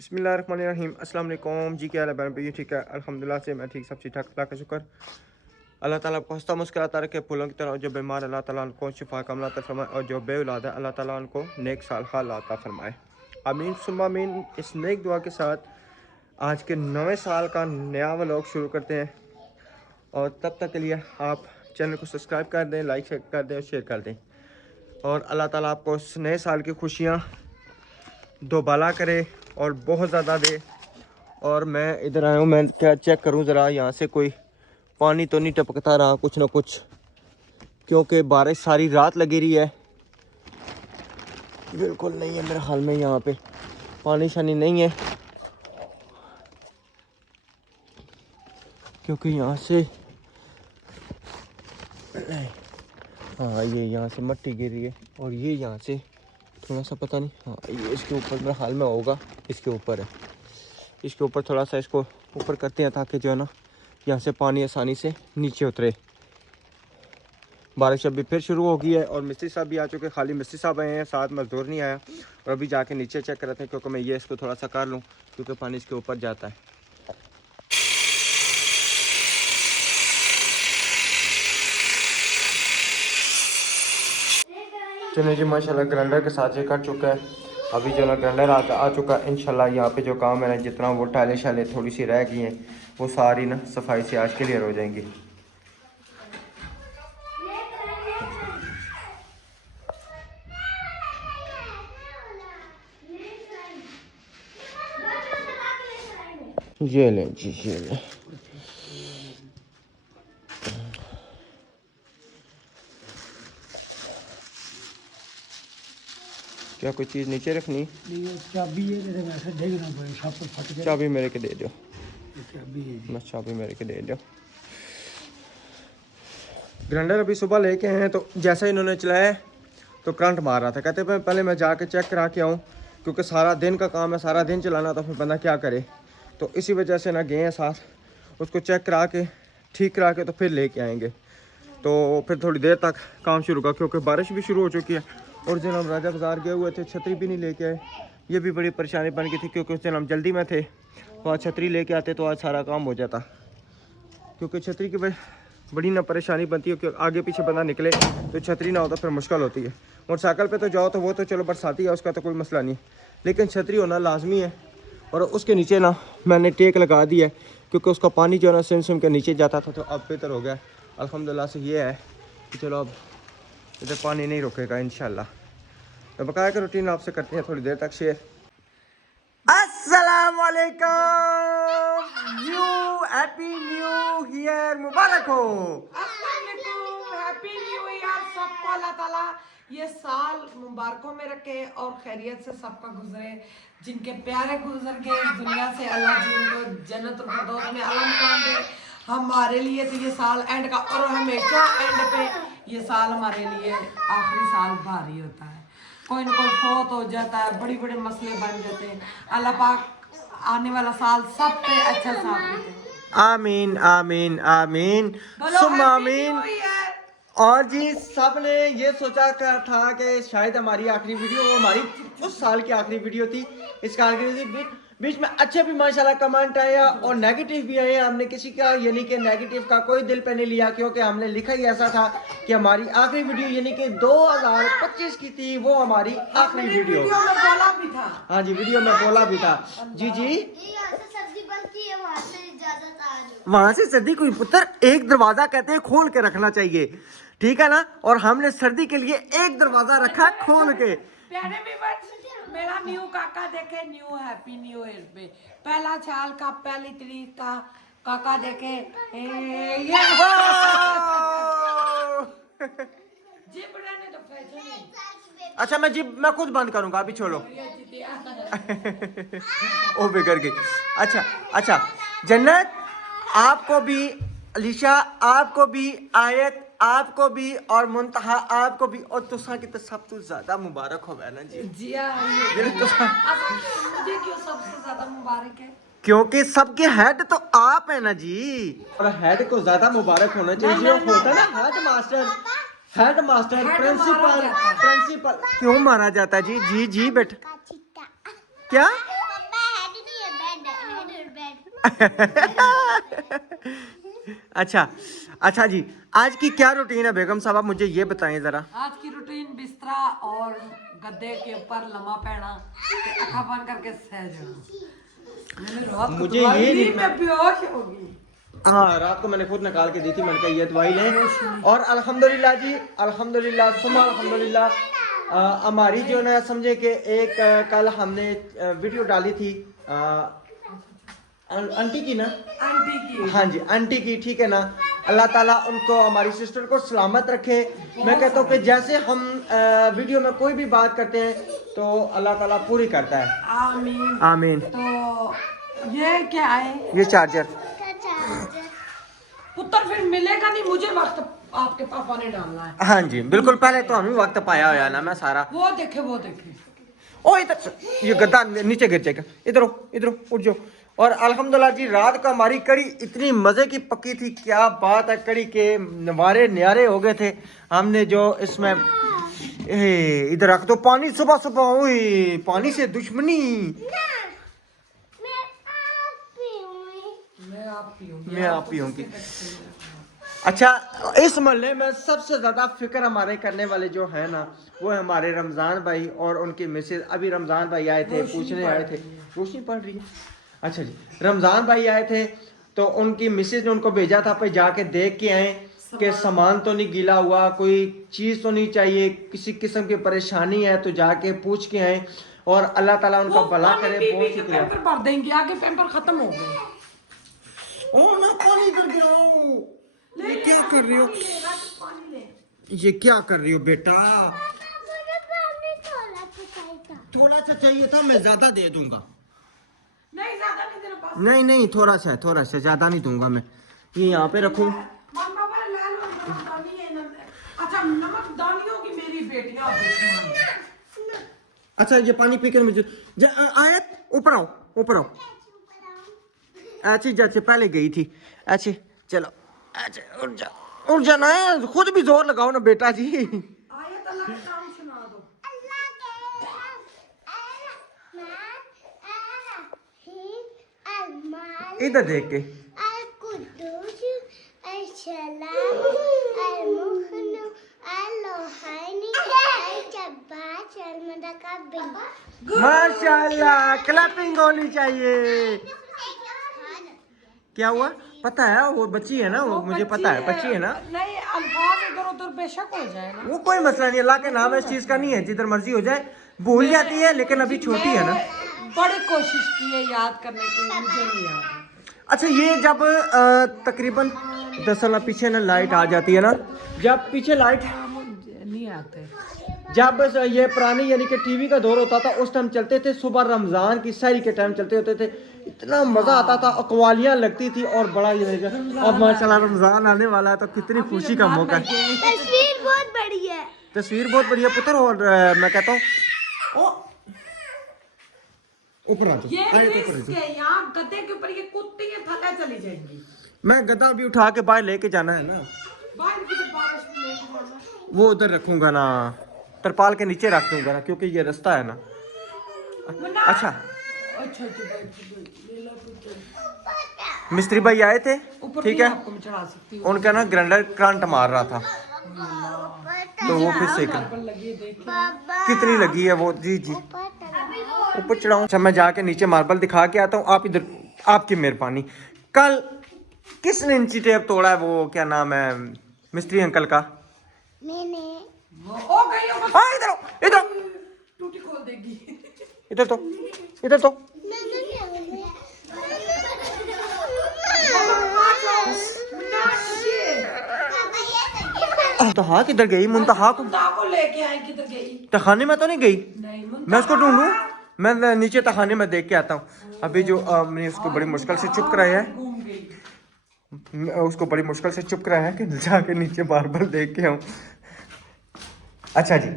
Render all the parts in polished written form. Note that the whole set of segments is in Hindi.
बिस्मिल्लाहिर्रहमानिर्रहीम। अस्सलाम वालेकुम जी। क्या हाल है बहन भाई? ठीक है अल्हम्दुलिल्लाह से मैं ठीक, सब ठीक ठाक, अल्लाह का शुक्र। अल्लाह ताला आपको हंसता मुस्कुराता रखे, फूलों की तरह। जो बीमार अल्लाह ताला उनको शिफा कामला अता फरमाए, और जो बेऔलाद है अल्लाह ताला उनको नेक साल हाल अता फरमाए। आमीन सुम्मा आमीन। इस नेक दुआ के साथ आज के नवे साल का नया व्लॉग शुरू करते हैं, और तब तक के लिए आप चैनल को सब्सक्राइब कर दें, लाइक कर दें और शेयर कर दें। और अल्लाह ताला आपको इस नए साल की खुशियाँ दोबाला करे और बहुत ज़्यादा दे। और मैं इधर आया हूँ, मैं क्या चेक करूँ ज़रा यहाँ से कोई पानी तो नहीं टपकता रहा कुछ ना कुछ, क्योंकि बारिश सारी रात लगी रही है। बिल्कुल नहीं है मेरे हाल में, यहाँ पे पानी शानी नहीं है, क्योंकि यहाँ से हाँ ये यहाँ से मिट्टी गिर रही है, और ये यहाँ से थोड़ा सा पता नहीं, हाँ ये इसके ऊपर मेरे हाल में होगा, इसके ऊपर है। इसके ऊपर थोड़ा सा इसको ऊपर करते हैं ताकि जो है ना यहाँ से पानी आसानी से नीचे उतरे। बारिश अभी फिर शुरू हो गई है, और मिस्त्री साहब भी आ चुके हैं। खाली मिस्त्री साहब आए हैं, साथ मजदूर नहीं आया। और अभी जाके नीचे चेक करते हैं, क्योंकि मैं ये इसको थोड़ा सा कर लूँ, क्योंकि पानी इसके ऊपर जाता है। चलिए जी, माशाल्लाह ग्राइंडर के साथ ये कर चुका है। अभी जो ना ग्राइंडर आ चुका है। इंशाल्लाह यहाँ पे जो काम है ना, जितना वो टाले शाले थोड़ी सी रह गई हैं, वो सारी ना सफाई से आज क्लियर हो जाएंगी। ये लें जी, ये लें। क्या कोई चीज़ नीचे रखनी? चाबी मेरे के दे दो, बस चाबी मेरे के दे दो। ग्राइंडर अभी सुबह लेके आए हैं, तो जैसा इन्होंने चलाया तो करंट मार रहा था। कहते पहले मैं जाके चेक करा के आऊँ, क्योंकि सारा दिन का काम है, सारा दिन चलाना, तो फिर बंदा क्या करे। तो इसी वजह से ना गए हैं साथ, उसको चेक करा के ठीक करा के तो फिर लेके आएंगे। तो फिर थोड़ी देर तक काम शुरू होगा, क्योंकि बारिश भी शुरू हो चुकी है। और जब हम राजा बाज़ार गए हुए थे, छतरी भी नहीं लेके आए। ये भी बड़ी परेशानी बन गई थी, क्योंकि उस दिन हम जल्दी में थे। तो आज छतरी लेके आते तो आज सारा काम हो जाता, क्योंकि छतरी की बड़ी ना परेशानी बनती है कि आगे पीछे बंदा निकले तो छतरी ना हो तो फिर मुश्किल होती है। मोटरसाइकिल पे तो जाओ तो वो तो चलो बरसाती है, उसका तो कोई मसला नहीं, लेकिन छतरी होना लाजमी है। और उसके नीचे ना मैंने टेक लगा दी है, क्योंकि उसका पानी जो है ना सिम के नीचे जाता था, तो अब बेहतर हो गया अल्हम्दुलिल्लाह से। ये है कि चलो अब इधर पानी नहीं रुकेगा इंशाल्लाह। तो बकाया का रूटीन आपसे करते हैं थोड़ी देर तक शेयर। अस्सलाम वालेकुम, न्यू हैप्पी न्यू ईयर मुबारक हो। हैप्पी न्यू ईयर सबको। अल्लाह ताला ये साल मुबारकों में रखे और खैरियत से सबका गुजरे। जिनके प्यारे गुजर गए इस दुनिया से, अल्लाह जी उनको जन्नतुल फिरदौस में आला मुकाम दे। हमारे लिए तो ये साल एंड का, और हमेशा एंड पे ये साल हमारे लिए आखिरी साल भारी होता है। कोई ना कोई फौत हो जाता है, बड़ी बड़े मसले बन जाते हैं। अल्लाह पाक आने वाला साल सब पे अच्छा साथ देते। आमीन आमीन आमीन सुम्मा आमीन। और जी सब ने ये सोचा था कि शायद हमारी आखिरी वीडियो, वो हमारी उस साल की आखिरी वीडियो थी। इस साल की बीच में अच्छे भी माशाल्लाह कमेंट आया और नेगेटिव भी आए। हमने किसी का यानी कि नेगेटिव का कोई दिल पे नहीं लिया, क्योंकि हमने लिखा ही ऐसा था कि हमारी आखिरी वीडियो यानी कि 2025 की थी, वो हमारी आखिरी वीडियो। बोला भी था, हाँ जी, वीडियो में बोला भी था। जी जी, वहां से सर्दी कोई पुत्र एक दरवाजा कहते हैं खोल के रखना चाहिए, ठीक है ना। और हमने सर्दी के लिए एक दरवाजा रखा खोल के। प्यारे व्यूअर्स, मेरा न्यू काका देखे न्यू हैप्पी न्यू ईयर पे पहला साल का पहली तारीख का काका देखे ये जी बड़ा ने तो फैशन है। अच्छा मैं खुद बंद करूंगा, अभी छोड़ो। ओ बिगड़ गई। अच्छा अच्छा, जन्नत आपको भी, अलीशा आपको भी, आयत आपको भी, और मुंतहा आपको भी, और तुसा की तो सब तो ज्यादा मुबारक हो ना जी। जी मुझे क्यों सबसे ज्यादा मुबारक है? क्योंकि सबके हेड तो आप है ना जी, और हेड को ज्यादा मुबारक होना चाहिए। जो होता है ना हेड मास्टर प्रिंसिपल क्यों मारा जाता है जी? जी जी बेटा, क्या अच्छा अच्छा जी, आज की क्या रूटीन है बेगम साहब, आप मुझे ये बताएं जरा। आज की रूटीन बिस्तरा और गद्दे के ऊपर लम्हा पैना, अखा बंद करके सह जाना। मैंने रात को मुझे दवाई ये ली, नहीं- मैं बेहोश हो गई। हाँ, रात को मैंने खुद निकाल के दी थी, मैंने कहा ये दवाई लें। और अल्हम्दुलिल्लाह जी, अल्हम्दुलिल्लाह सुम्मा अल्हम्दुलिल्लाह, हमारी जो ना समझे कि एक कल हमने वीडियो डाली थी आंटी की ना, आंटी की हाँ जी आंटी की, ठीक है ना। अल्लाह ताला उनको, हमारी सिस्टर को सलामत रखे। मैं कहता हूँ कि जैसे हम वीडियो में कोई भी बात करते हैं तो अल्लाह ताला पूरी करता है। आमीन। आमीन। तो ये क्या है? ये चार्जर पुत्र फिर मिलेगा नहीं, मुझे वक्त आपके पापा ने डालना है। हाँ जी बिल्कुल, पहले तो हमें वक्त पाया हुआ ना मैं सारा। वो देखे वो देखे। ओ इधर, ये गद्दा नीचे गिर जाएगा, इधर इधर उठ जाओ। और अल्हम्दुलिल्लाह जी, रात को हमारी कड़ी इतनी मज़े की पकी थी, क्या बात है, कड़ी के नवारे न्यारे हो गए थे। हमने जो इसमें इधर रख दो पानी, सुबह सुबह ओए पानी से दुश्मनी। मैं आप पीऊंगी। अच्छा, इस मोहल्ले में सबसे ज्यादा फिक्र हमारे करने वाले जो है ना, वो है हमारे रमजान भाई और उनकी मिसेज। अभी रमजान भाई आए थे, पूछने आए थे। रोशनी पड़ रही है, अच्छा जी। रमजान भाई आए थे तो उनकी मिसेज ने उनको भेजा था पे जाके देख के आए कि सामान तो नहीं गीला हुआ, कोई चीज तो नहीं चाहिए, किसी किस्म की परेशानी है तो जाके पूछ के आए। और अल्लाह ताला उनका भला करे, बहुत शुक्रिया। पेपर भर देंगे, आगे पेपर खत्म हो गए। ओ ना, पानी कर गिराओ, ये क्या कर रही हो, ये क्या कर रही हो बेटा? थोड़ा सा चाहिए था, मैं ज्यादा दे दूंगा। नहीं ज्यादा नहीं देना बस। नहीं नहीं, थोड़ा सा, थोड़ा सा, ज्यादा नहीं दूंगा मैं। ये यहाँ पे रखूं। अच्छा, नमक दानियों की मेरी बेटियां दुश्मन। अच्छा, ये पानी पी के मुझे आयत, ऊपर आओ, ऊपर आओ। अच्छी जैसे पहले गई थी, अच्छी चलो, अच्छा उठ जाना है, खुद भी जोर लगाओ ना बेटा जी। आयत अल्लाह का नाम सुना दो। इधर देख के माशाल्लाह, क्लैपिंग होनी चाहिए। क्या हुआ पता है, वो बच्ची है ना, वो मुझे पता है बच्ची है ना। नहीं, अल्फाज इधर उधर बेशक हो जाए ना, वो कोई मसला नहीं, अल्लाह के नाम है, इस चीज का नहीं है, जिधर मर्जी हो जाए। भूल जाती है लेकिन अभी छोटी है ना। बड़ी कोशिश की है याद करने की, मुझे नहीं याद। अच्छा, ये जब तकरीबन 10 साल पीछे ना लाइट आ जाती है ना, जब पीछे लाइट नहीं आते, जब ये पुरानी यानी कि टीवी का दौर होता था, उस टाइम चलते थे, सुबह रमजान की सहरी के टाइम चलते होते थे, इतना मजा आता था, अकवालियाँ लगती थी और बड़ा ये अब माशाल्लाह रमजान आने वाला है तो कितनी खुशी का मौका है। तस्वीर बहुत बड़ी है, तस्वीर बहुत बढ़िया पुत्र। और मैं कहता हूँ ऊपर आ जाओ, ये आए तो रिस्क ऊपर आ जाओ। है, यहाँ गद्दे के ऊपर ये कुत्ती ये थल्ले चली जाएंगी। मैं गद्दा भी उठा के बाहर लेके जाना है ना, बाहर की जब बारिश में नहीं जाना। वो उधर रखूंगा ना, तरपाल के नीचे रख दूंगा ना, क्योंकि ये रास्ता है ना। अच्छा, अच्छा ले लो पुत्र। मिस्त्री भाई आए थे, ऊपर ठीक भी है, आपको मैं चढ़ा सकती हूँ। उनका ना ग्राइंडर करंट मार रहा था तो वो फिर सेक लगी देखिए। कितनी लगी है वो, जी जी ऊपर चढ़ाऊं। अच्छा, मैं जाके नीचे मार्बल दिखा के आता हूँ, आप इधर, आपकी मेहरबानी। कल किसने इंची टेप तोड़ा है, वो क्या नाम है मिस्त्री अंकल का? मैंने ओ गई हो, बस हाँ इधर इधर टूटी खोल देगी। इधर तो, इधर तो। मुंतहा किधर गई? मुंतहा को लेके आए, किधर गई? तखाने में तो नहीं गई, नहीं मैं उसको ढूंढूं। मैं नीचे तखाने में देख के आता हूँ। अभी जो मैंने उसको बड़ी मुश्किल से चुप कराया है, घूम गई। उसको बड़ी मुश्किल से चुप कराया है कि जाके नीचे मार्बल देख के आऊँ। अच्छा जी,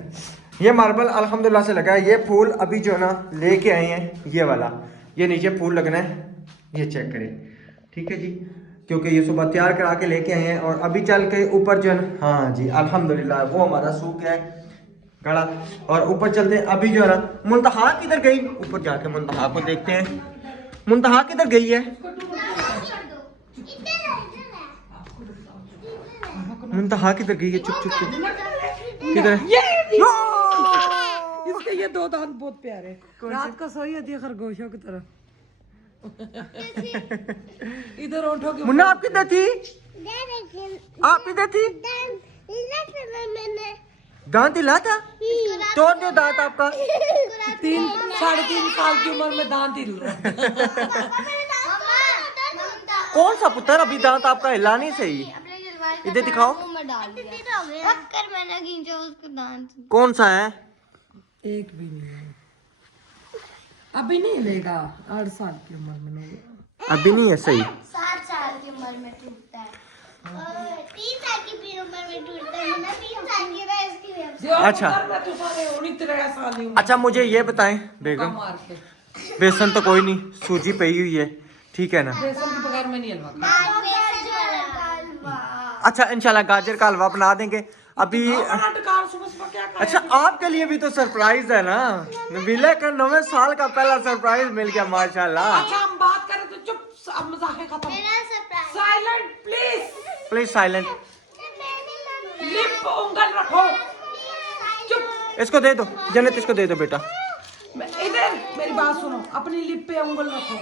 ये मार्बल अल्हम्दुलिल्लाह से लगा है। ये फूल अभी जो है ना लेके आए हैं, ये वाला, ये नीचे फूल लगना है, ये चेक करें, ठीक है जी, क्योंकि ये सुबह तैयार करा के लेके आए हैं। और अभी चल के ऊपर जो है ना, हाँ जी अल्हम्दुलिल्लाह वो हमारा सूख है गड़ा। और ऊपर चलते हैं, अभी जो है ना, मुंतहा किधर गई? ऊपर जाके मुंतहा को देखते हैं, मुंतहा किधर गई है? मुंतहा किधर गई है? चुप चुप चुप। किधर है? इसके ये दो दांत बहुत प्यारे, रात को सोई होती है खरगोशों की तरह। इधर ओंठों के मुन्ना आप किधर थी? आप किधर थी? दांत हिला था? तोड़ दो दांत आपका। 3-3.5 साल की उम्र में दांत हिल रहा है। कौन सा पुत्र? अभी दांत आपका हिला नहीं सही। इधर दिखाओ। मैंने खींचा उसको दांत। कौन सा है? एक भी नहीं है, अभी नहीं लेगा, 8 साल की उम्र में नहीं। अभी नहीं है सही। 7 साल की उम्र में टूटता है और 3 साल की भी उम्र में टूटता है ना। 3 साल की है इसकी वजह अच्छा। साल अच्छा मुझे ये बताएं बेगम, मार के बेसन तो कोई नहीं, सूजी पई हुई है, ठीक है ना? बेसन के बगैर में नहीं हलवा खाता। अच्छा इंशाल्लाह गाजर का हलवा बना देंगे अभी। सुबह सुबह क्या खाया? अच्छा आपके लिए भी तो सरप्राइज है ना, नबीला का 9वें साल का पहला सरप्राइज मिल गया माशाल्लाह। अच्छा हम बात करें तो चुप, अब मजाक खत्म। Silent please, please silent. Lip पे उंगल रखो, चुप। इसको दे दो जन्नत, इसको दे दो बेटा। इधर मेरी बात सुनो, अपनी लिप पे उंगल रखो,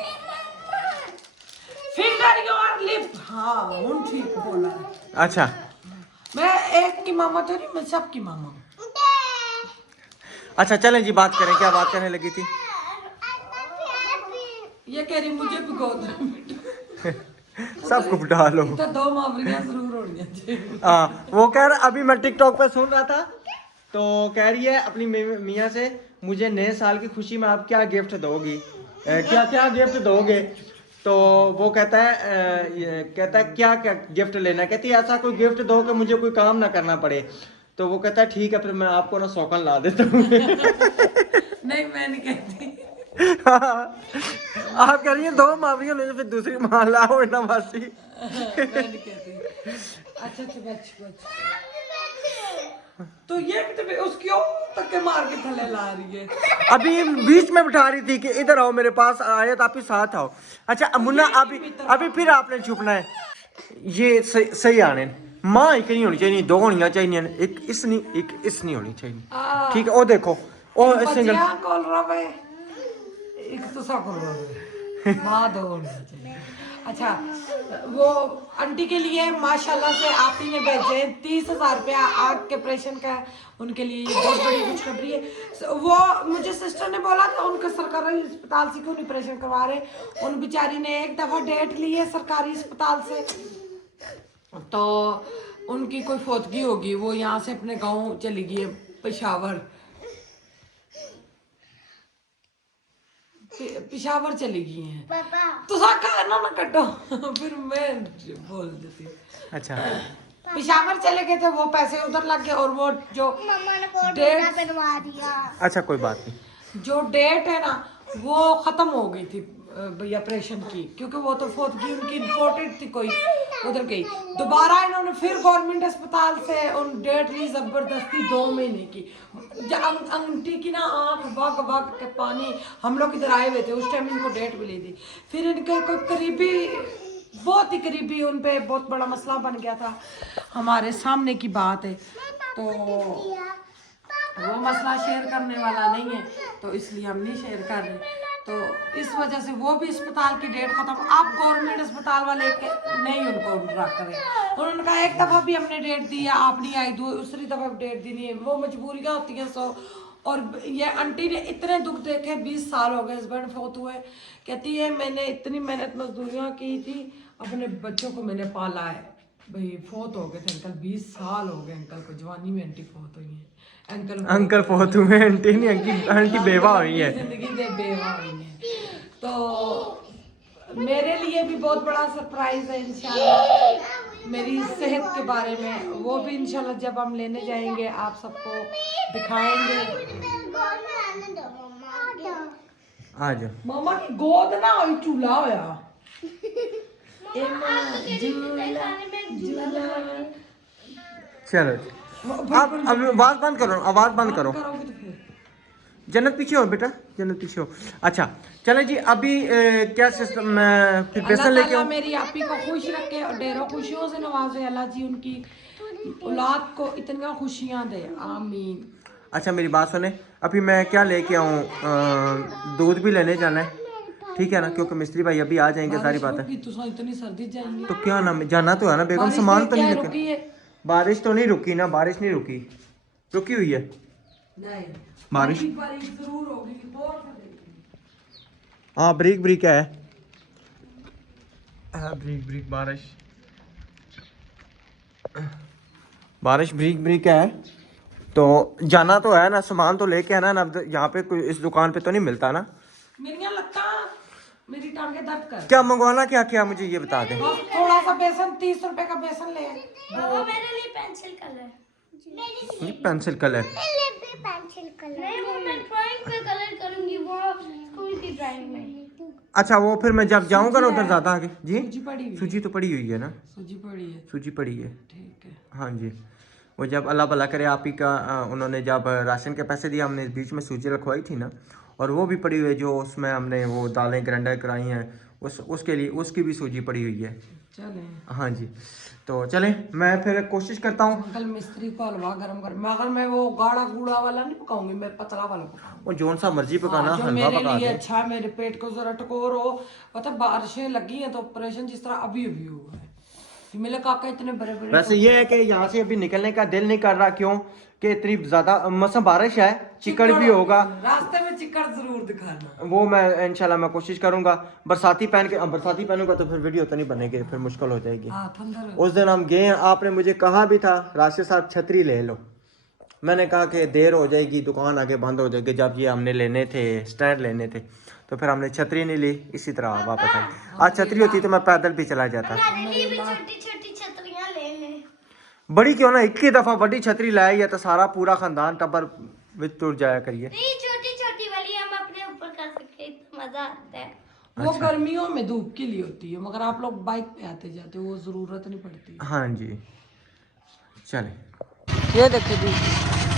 फिंगर योर लिप। हाँ उन ठीक बोला है। अच्छा मैं एक की मामा तो नहीं, मैं सबकी मामा हूँ। अच्छा चलें जी, बात करें, क्या बात करने लगी थी? ये कह रही मुझे भी गोद में सबको बिठा लो। तो 2 मावरियां जरूर होनी चाहिए। हाँ वो कह रहा, अभी मैं टिकटॉक पे सुन रहा था तो कह रही है अपनी मियाँ से, मुझे नए साल की खुशी में आप क्या गिफ्ट दोगी, क्या क्या गिफ्ट दोगे? तो वो कहता है क्या क्या गिफ्ट लेना है? कहती है ऐसा कोई गिफ्ट दो कि मुझे कोई काम ना करना पड़े। तो वो कहता है ठीक है फिर मैं आपको ना सौकन ला देता हूँ। नहीं मैं नहीं कहती। आप कह रही हैं 2 मावरियां ले, फिर दूसरी मां लाओ ना मासी। मैं नहीं कहती। अच्छा बच। तो ये भी तो उसकी तक मार के थले ला रही है। अभी बीच में बिठा रही थी कि इधर आओ मेरे पास, आए तो आप ही साथ आओ। अच्छा मुन्ना अभी फिर आपने छुपना है। ये सही आने माँ एक नहीं होनी चाहिए, 2 होनी चाहिए, एक इस नहीं होनी चाहिए, ठीक है? ओ देखो ओ सिंगल कॉल रहा है, एक तो सा कॉल रहा है, माँ 2 होनी चाहिए। अच्छा वो आंटी के लिए माशाल्लाह से आप ही ने भेजे 30,000 रुपया आँख के ऑपरेशन का, उनके लिए ये बहुत बड़ी खुशखबरी है। वो मुझे सिस्टर ने बोला था उनके सरकारी अस्पताल से क्यों नहीं ऑपरेशन करवा रहे, उन बेचारी ने 1 दफ़ा डेट ली है सरकारी अस्पताल से, तो उनकी कोई फौतगी होगी, वो यहाँ से अपने गाँव चली गई है पिशावर चली गई हैं। तो खाना ना कटो। फिर मैं बोल देती। अच्छा पिशावर चले गए थे, वो पैसे उधर लग गए, और वो जो डेट बनवा दिया। अच्छा कोई बात नहीं, जो डेट है ना वो खत्म हो गई थी भैया ऑपरेशन की, क्योंकि वो तो फौतगी उनकी इम्पोर्टेड थी कोई, उधर गई। दोबारा इन्होंने फिर गवर्नमेंट अस्पताल से उन डेट ली जबरदस्ती 2 महीने की। आंटी की ना आँख वग के पानी, हम लोग इधर आए हुए थे उस टाइम, इनको डेट मिली थी। फिर इनके कोई करीबी, बहुत ही करीबी, उन पे बहुत बड़ा मसला बन गया था, हमारे सामने की बात है, तो वो मसला शेयर करने वाला नहीं है, तो इसलिए हम नहीं शेयर कर रहे। तो इस वजह से वो भी अस्पताल की डेट खत्म। आप गवर्नमेंट अस्पताल वाले नहीं उनको रख रहे, उन्होंने कहा 1 दफ़ा भी हमने डेट दी है, आप नहीं आई, दूसरी दफ़ा डेट दी नहीं है, वो मजबूरियाँ होती हैं। सो और ये आंटी ने इतने दुख देखे, 20 साल हो गए हस्बैंड फौत हुए, कहती है मैंने इतनी मेहनत मजदूरियाँ की थी, अपने बच्चों को मैंने पाला है, भाई फौत हो गए थे अंकल, 20 साल हो गए अंकल को, जवानी में आंटी फौत हुई है। अंकल फौत हुए, आंटी नहीं, आंटी बेवा हुई है, जिंदगी से बेवा हुई है। तो मेरे लिए भी बहुत बड़ा सरप्राइज है इंशाल्लाह, मेरी सेहत के बारे में, वो भी इंशाल्लाह जब हम लेने जाएंगे आप सबको दिखाएंगे। आ जाओ मामा की गोद ना हुई, चूल्हा होया। चलो अब आवाज बंद करो, आवाज बंद करो। जन्नत पीछे हो बेटा, जन्नत पीछे हो। अच्छा चले जी, अभी क्या सिस्टम, फिर बेसन अल्लाह लेके ताला आऊँ। मेरी आपी को खुश रखे और ढेरों खुशियों से नवाजे। अल्लाह जी उनकी औलाद को इतनी खुशियां दे, आमीन। अच्छा मेरी बात सुने, अभी मैं क्या लेके आऊँ, दूध भी लेने जाना है ठीक है ना, क्योंकि मिस्त्री भाई अभी आ जाएंगे, सारी बारिश बात है। रुकी तो इतनी सर्दी जाएंगे। तो क्या ना, जाना तो है ना बेगम, बारिश सामान तो क्या नहीं रुकी लेके। है? बारिश तो नहीं रुकी ना, बारिश नहीं रुकी, रुकी हुई है नहीं, बारिश। बारिश जरूर होगी, बहुत हाँ ब्रीक ब्रीक है, ब्रीक ब्रीक बारिश, बारिश ब्रीक ब्रीक है। तो जाना तो है ना, सामान तो लेके आना ना। अब यहाँ पे कोई इस दुकान पे तो नहीं मिलता ना। मेरी लत्ता, मेरी टांगे दर्द कर। क्या मंगवाना, क्या क्या मुझे ये बता दें। बस थोड़ा सा बेसन, 30 रुपए का बेसन ले। वो मेरे लिए पेंसिल कलर, ये पेंसिल कलर, मेरे लिए भी पेंसिल कलर। नहीं वो मैं ड्राइंग पे कलर करूंगी, वो स्कूल की ड्राइंग में। अच्छा वो फिर मैं जब जाऊंगा ना उधर ज़्यादा आगे जी। सूजी पड़ी हुई, सूजी तो पड़ी हुई है ना, सूजी पड़ी है, सूजी पड़ी है ठीक है। हाँ जी। वो जब अल्लाह भला करे आप ही का, उन्होंने जब राशन के पैसे दिए, हमने बीच में सूजी रखवाई थी ना, और वो भी पड़ी हुई है, जो उसमें हमने वो दालें ग्राइंडर कराई हैं, उसके लिए उसकी भी सूजी पड़ी हुई है। चले हाँ जी, तो चलें मैं फिर कोशिश करता हूँ। अंकल मिस्त्री को हलवा गरम कर, मगर मैं वो गाढ़ा गूढ़ा वाला नहीं पकाऊंगी, मैं पतला वाला पकाऊंगी। वो जोन सा मर्जी पकाना, जो हलवा मेरे पका लिए दे। अच्छा है, मेरे पेट को जरा टकोर हो। पता बारिशें लगी हैं तो ऑपरेशन जिस तरह अभी अभी हुआ है। ये मेरे काका इतने बड़े बड़े। वैसे ये है कि यहाँ से अभी निकलने का दिल नहीं कर रहा, क्यों कि इतनी ज्यादा मौसम बारिश है, चिकड़ भी होगा रास्ते में, चिकड़ जरूर दिखाना। वो मैं इंशाल्लाह मैं कोशिश करूंगा। बरसाती पहनूंगा तो फिर वीडियो तो नहीं बनेगी, फिर मुश्किल हो जाएगी। उस दिन हम गए, आपने मुझे कहा भी था राशिद साहब छतरी ले लो, मैंने कहा कि देर हो जाएगी, दुकान आगे बंद हो जाएगी। जब ये हमने लेने थे, स्टैंड लेने थे, तो फिर हमने छतरी नहीं ली, इसी तरह वापस आई। आज छतरी होती तो मैं पैदल भी चला जाता। मेरे लिए भी छोटी छोटी छतरियां ले ले। बड़ी क्यों ना, एक ही दफा बड़ी छतरी लाई है तो सारा पूरा खानदान टब्बर विद टूर जाया करिए। नहीं छोटी छोटी वाली हम अपने ऊपर कर सकते हैं, मजा आता है। वो गर्मियों में धूप के लिए होती है, मगर आप लोग बाइक पे आते जाते हो, वो जरूरत नहीं पड़ती। हाँ जी चले, ये देखो जी,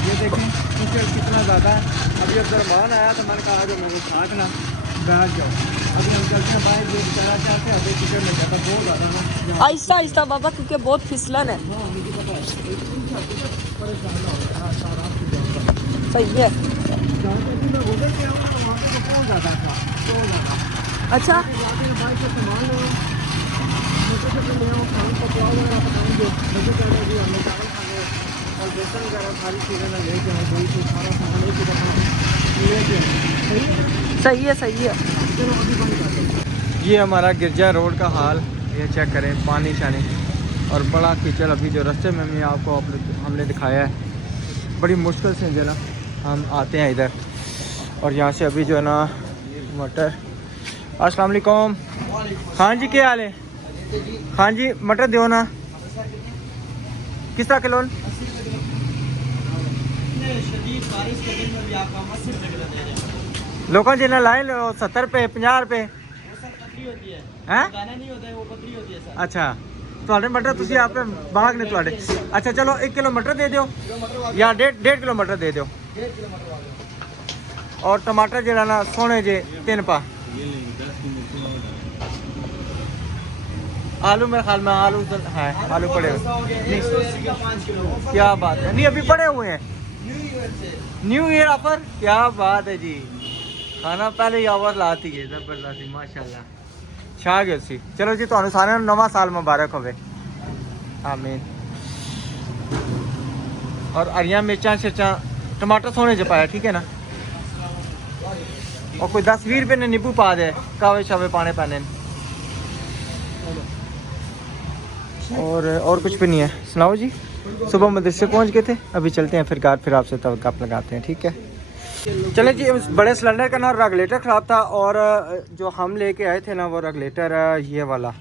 ये देखें कीचड़ कितना ज़्यादा है। अभी अब मेहमान आया तो मैंने कहा जो मेरे साथ ना बैठ जाओ। अभी हम चलते हैं बाहर, जो बेचारा चाहते हैं अभी कीचड़ में जाता बहुत ज़्यादा ना। आहिस्ता आहिस्ता बाबा, क्योंकि बहुत फिसलन है। सही है। अच्छा सही है, सही है। ये हमारा गिरजा रोड का हाल, ये चेक करें, पानी शानी और बड़ा कीचड़। अभी जो रास्ते में भी आपको हमने दिखाया है, बड़ी मुश्किल से जो ना हम आते हैं इधर। और यहाँ से अभी जो है ना मटर, अस्सलाम वालेकुम। हाँ जी क्या हाल है? हाँ जी मटर दो ना, किस तरह किलो? लोगों जिन्हें लाए 70 रुपए 50 रुपए हैं? अच्छा ਤੁਹਾਡੇ मटर तुसी आप बाग ने ਤੁਹਾਡੇ। अच्छा चलो 1 किलो मटर दे दो या 1.5 किलो मटर दे दो, और टमाटर जरा ना सोने जे 3 पा। आलू मेरे ख्याल में आलू है, आलू पड़े हुए। क्या बात है, नहीं अभी पड़े हुए हैं, न्यू ईयर ऑफर, क्या बात है जी। खाना पहले ही ऑफर लाती है, जबरदस्ती माशाल्लाह छा गए सी। चलो जी ਤੁਹਾਨੂੰ ਸਾਰਿਆਂ ਨੂੰ नवा साल मुबारक होवे, आमीन। और हरियाँ मिर्चा शिर्चा टमाटर सोने च पाया, ठीक है ना। और कोई 10-20 रुपए ने नींबू पा दे, कावे शावे पाने पैने। और कुछ भी नहीं है। सुनाओ जी, सुबह मदरसे पहुंच गए थे, अभी चलते हैं फिर घर, फिर आपसे तब गप लगाते हैं, ठीक है। चले जी, उस बड़े सिलेंडर का ना रेगुलेटर ख़राब था, और जो हम लेके आए थे ना वो रेगुलेटर ये वाला,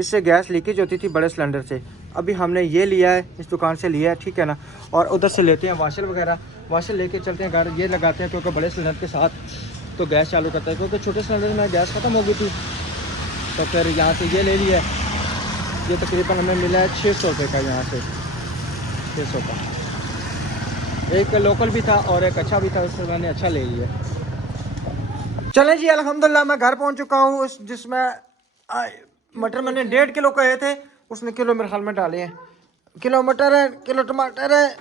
इससे गैस लीकेज होती थी बड़े सिलेंडर से। अभी हमने ये लिया है, इस दुकान से लिया है, ठीक है ना। और उधर से लेते हैं वाशर वगैरह, वाशर लेके चलते हैं घर, ये लगाते हैं, क्योंकि बड़े सिलेंडर के साथ तो गैस चालू करता है, क्योंकि छोटे सिलेंडर में गैस ख़त्म हो गई थी। तो फिर यहाँ से ये ले लिया है, ये तकरीबन हमें मिला है 600 रुपये का, यहाँ से 600 का। एक लोकल भी था और एक अच्छा भी था, उसमें मैंने अच्छा ले लिया। चलें जी, अल्हम्दुलिल्लाह मैं घर पहुंच चुका हूँ। जिसमें मटर मैंने 1.5 किलो कहे थे, उसने किलो मेरे ख्याल में डाले हैं। किलो मटर है, किलो टमाटर है,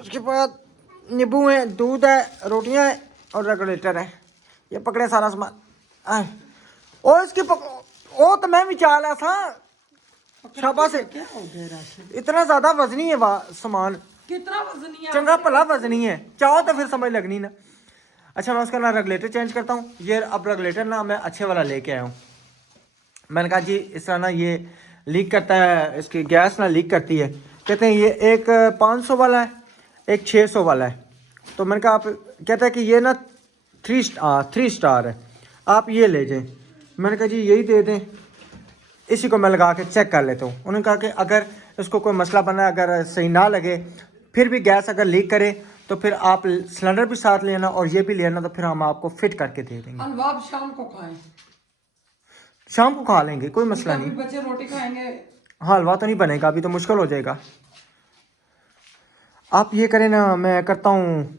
उसके बाद नींबू है, दूध है, रोटियां हैं और रेगुलेटर है। ये पकड़े सारा सामान। और इसकी ओ तो मैं भी चाह रहा था शाबाश है। क्या हो गया राशिद? इतना ज्यादा वजनी है सामान, कितना वजनी है? चंगा भला वजनी है, चाहो तो फिर समझ लगनी ना। अच्छा मैं उसका ना रेगुलेटर चेंज करता हूँ। ये अब रेगुलेटर ना मैं अच्छे वाला लेके आया हूँ। मैंने कहा जी इस तरह ना ये लीक करता है, इसकी गैस ना लीक करती है। कहते हैं ये एक 500 वाला है, एक 600 वाला है। तो मैंने कहा आप, कहता है कि ये ना 3 स्टार है, आप ये ले जाएं। मैंने कहा जी यही दे दें, इसी को मैं लगा के चेक कर लेता हूँ। उन्होंने कहा कि अगर इसको कोई मसला बना, अगर सही ना लगे, फिर भी गैस अगर लीक करे तो फिर आप सिलेंडर भी साथ लेना और ये भी लेना, तो फिर हम आपको फिट करके दे देंगे। हलवा अब शाम को खाएं, शाम को खा लेंगे, कोई मसला नहीं। बच्चे रोटी खाएंगे। हाँ हलवा तो नहीं बनेगा, अभी तो मुश्किल हो जाएगा। आप ये करें ना, मैं करता हूँ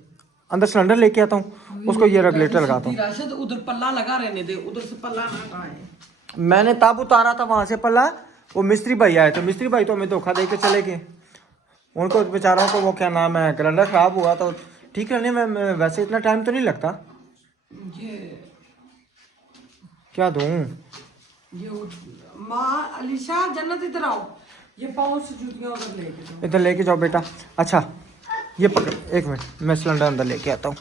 अंदर सिलेंडर लेके आता हूँ, उसको ये रेगुलेटर लगाता हूँ। राशिद उधर पल्ला लगा रहने दे, उधर से पल्ला ना हटाएं। मैंने तब उतारा था वहाँ से पल्ला, वो मिस्त्री भाई आए तो मिस्त्री भाई तो हमें धोखा दे के चले गए। उनको बेचारों को वो क्या नाम है, ग्राइंडर ख़राब हुआ तो ठीक करने में वैसे इतना टाइम तो नहीं लगता। ये क्या दूँ? ये माँ अलीशा जन्नत इधर आओ, ये पाँव से जूतियाँ उधर लेके जाओ। इधर लेके जाओ बेटा। अच्छा ये पकड़, एक मिनट मैं सिलेंडर अंदर लेके आता हूँ।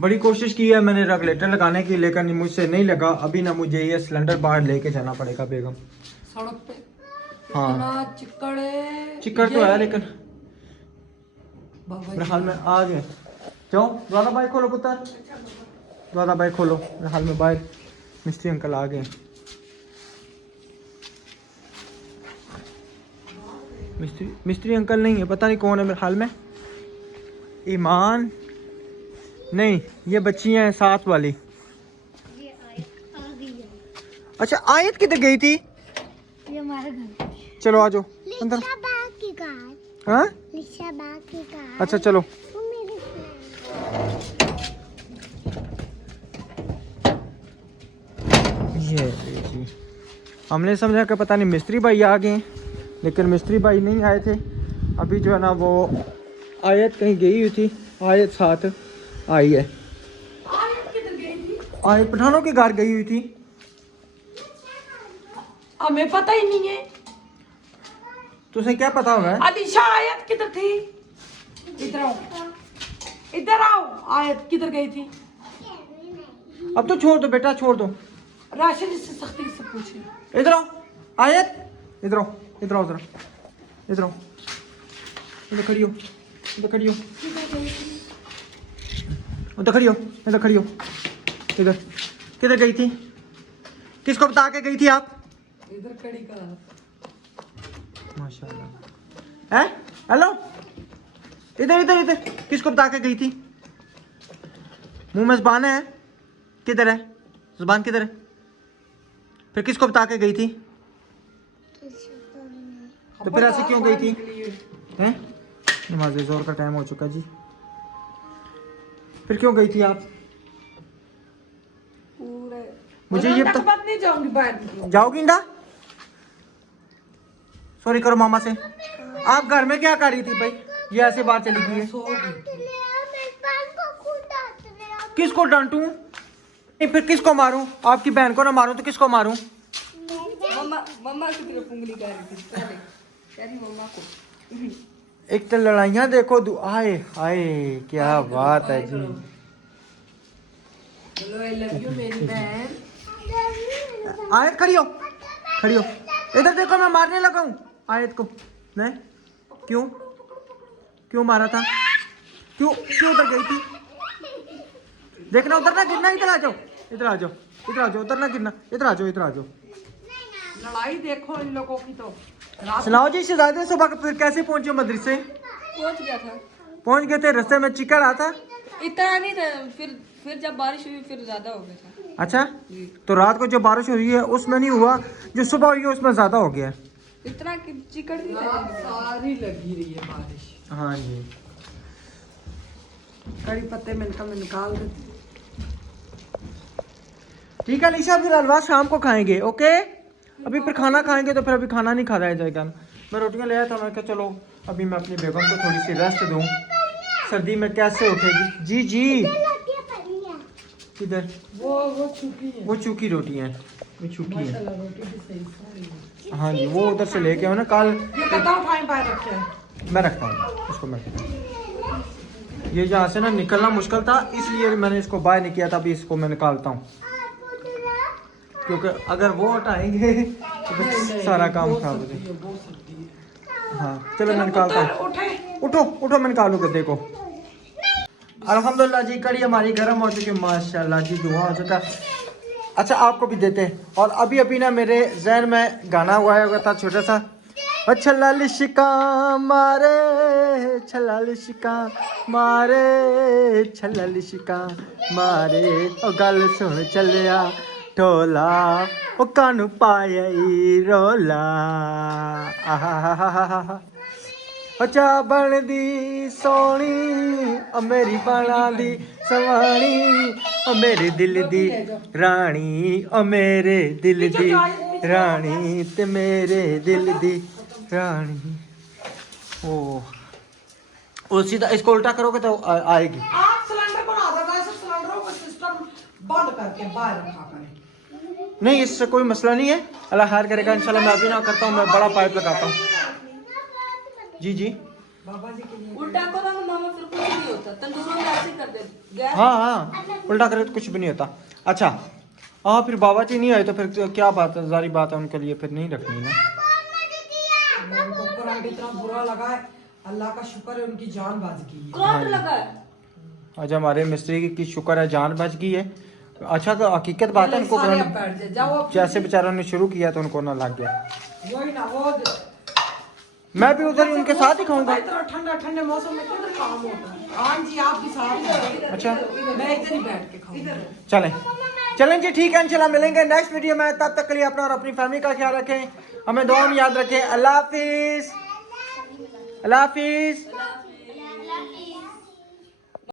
बड़ी कोशिश की है मैंने रेगुलेटर लगाने की, लेकिन मुझसे नहीं लगा। अभी ना मुझे ये सिलेंडर बाहर लेके जाना पड़ेगा बेगम। सड़क पे हाँ इतना चिक्कड़ है। चिक्कड़ तो है, लेकिन बाबा मेरे हाल में आ गए। जाओ ज़्यादा बाइक खोलो पुत्र, ज़्यादा बाइक खोलो। मेरे हाल में बाहर मिस्त्री अंकल आ गए। मिस्त्री अंकल नहीं है, पता नहीं कौन है मेरे हाल में। ईमान नहीं, ये बच्ची हैं साथ वाली। ये आ गई है। अच्छा आयत किधर गई थी? ये हमारे घर। चलो आ जाओ अंदर। लिशा बाग की कार। हाँ लिशा बाग की कार। अच्छा चलो। वो मेरी फ्रेंड। ये जी, हमने समझा कि पता नहीं मिस्त्री भाई आ गए, लेकिन मिस्त्री भाई नहीं आए थे। अभी जो है ना वो आयत कहीं गई हुई थी, आयत साथ आई है। आयत किधर गई थी? आयत पठानों के घर गई हुई थी। हमें पता ही नहीं है। तुझे क्या पता होगा? अलीशा आयत किधर थी? इधर आओ, इधर आओ। आयत किधर गई थी? अब तो छोड़ दो बेटा, छोड़ दो। राशिद से सख्ती से पूछे। इधर आओ आयत, इधर आओ, इधर आओ, इधर आओ, इधर खड़ी हो, इधर खड़ी हो, उधर खड़ी हो, इधर खड़ी हो। इधर किधर गई थी? किसको बता के गई थी आप? इधर खड़ी करा। माशाल्लाह। हैं? हेलो, इधर इधर इधर, किसको बता के गई थी? मुंह में ज़बान है? किधर है ज़बान, किधर है? फिर किसको बता के गई थी? तो फिर ऐसे क्यों गई थी? हैं? नमाज़ ज़ोहर का टाइम हो चुका जी। फिर क्यों गई थी आप? पूरे मुझे ये तक बात नहीं जाऊंगी बाहर। जाओगी इंदा? सॉरी करो मामा से। आप घर में क्या कर रही थी भाई? ये ऐसे बाहर चली गई है। किसको डांटूं? नहीं फिर किसको मारूं? आपकी बहन को ना मारूं तो किसको मारूं? मम्मा की तरफ उंगली कर रही थी पहले, कह रही मम्मा को। एक तो लड़ाइयाँ देखो, आए हाय क्या बात है जी। बोलो आई लव यू मेरी बहन। आयत खड़ी हो, खड़ी हो। इधर देखो मैं मारने लगा हूँ आयत को। नहीं क्यों, क्यों मारा था? क्यों क्यों उधर गई थी? देखना उधर ना गिरना। इधर आ जाओ, इधर आ जाओ, इधर आ जाओ, उधर ना गिरना। इधर आ जाओ, इधर आ जाओ। लड़ाई देखो इन लोगों की तो। रात सुनाओ जी शहजादे, सुबह फिर कैसे पहुंचे मदरसे? पहुंच गया था। पहुंच गए थे, रास्ते में चिकड़ आता। इतना नहीं था, फिर जब बारिश हुई फिर ज्यादा हो गया था। अच्छा तो रात को जो बारिश हुई है उसमें नहीं हुआ, जो सुबह हुई है उसमें ज्यादा हो गया। इतना चिकड़ नहीं था। सारी लगी रही है बारिश। हाँ जी कड़ी पत्ते में इनका मैं निकाल देती। ठीक है अलीशा, फिर हलवा शाम को खाएंगे, ओके? अभी फिर खाना खाएंगे तो फिर अभी खाना नहीं खाया जाएगा। मैं रोटियां ले आया था, मैं कहा चलो अभी मैं अपनी बेगम को थोड़ी सी रेस्ट दूं, सर्दी में कैसे उठेगी। जी जी किधर? वो चुकी है, वो चूकी रोटी है, वो चूकी है। माशाल्लाह रोटी भी सही सारी है। हाँ जी, वो उधर से लेके आओ ना कल। ये कता उठाए बाहर रखे हैं। मैं रखता हूँ इसको, मैं रखता हूँ। ये यहाँ से ना निकलना मुश्किल था, इसलिए मैंने इसको बाहर नहीं किया था। अभी इसको मैं निकालता हूँ, क्योंकि अगर वो हटाएंगे तो फिर सारा काम खराब हो जाएगा। बहुत सर्दी है। हाँ चलो मैं निकालता हूँ। उठो उठो, मैं निकालू गद्दे को। अल्हम्दुलिल्लाह जी, कड़ी हमारी गर्म हो चुकी है माशाल्लाह जी, धुआं हो चुका। अच्छा आपको भी देते हैं। और अभी अभी ना मेरे जहन में गाना हुआ है था छोटा सा, छला लिशिका मारे छला लिशिका मारे छला लिशिका मारे, ओ गल सुन चलिया ढोला, ओ कानू पाया रोला। आहा चा बनदी सोनी ओ मेरी बाणा दी सवानी, ओ मेरे दिल दी रानी, ओ मेरे दिल दी रानी, ते मेरे दिल दी रानी। ओ सीधा इसको उल्टा करोगे तो आएगी। आप सिलेंडर बना दो, वैसे सिलेंडरों का सिस्टम बंद करके बाहर रखा करें। नहीं इससे कोई मसला नहीं है, अल्लाह खैर करेगा इंशाल्लाह। मैं अभी ना करता हूँ, मैं बड़ा पाइप लगाता हूँ। जी जी बाबा जी के लिए उल्टा को ना मामा फिर कुछ नहीं होता, तंदूरों में ऐसे कर दे गैस। हाँ हाँ, उल्टा करे तो कुछ भी नहीं होता। अच्छा हाँ, फिर बाबा जी नहीं आए तो फिर तो क्या बात है, जारी बात है उनके लिए फिर नहीं रखनी ना। उनको करंट इतना बुरा लगा है, अल्लाह का शुक्र है उनकी जान बच गई है। करंट लगा है। आज हमारे मिस्त्री की शुक्र है जान बच गई है। अच्छा तो हकीकत बात है, उनको सारे करंट बैठ जाए, जाओ अब। जैसे बेचारों ने शुरू किया तो उनको ना लग गया। वही ना वो मैं भी उधर ही उनके साथ ही खाऊंगा। इतना ठंडा ठंडे मौसम में किधर काम होता है। हाँ जी आप भी साथ में। अच्छा मैं इधर ही बैठ के खाऊंगा। चलें चलें जी, ठीक है इंशाल्लाह मिलेंगे नेक्स्ट वीडियो में। तब तक के लिए अपना और अपनी फैमिली का ख्याल रखें, हमें दुआ में याद रखें। अल्लाह हाफिज़, अल्लाह हाफिज़।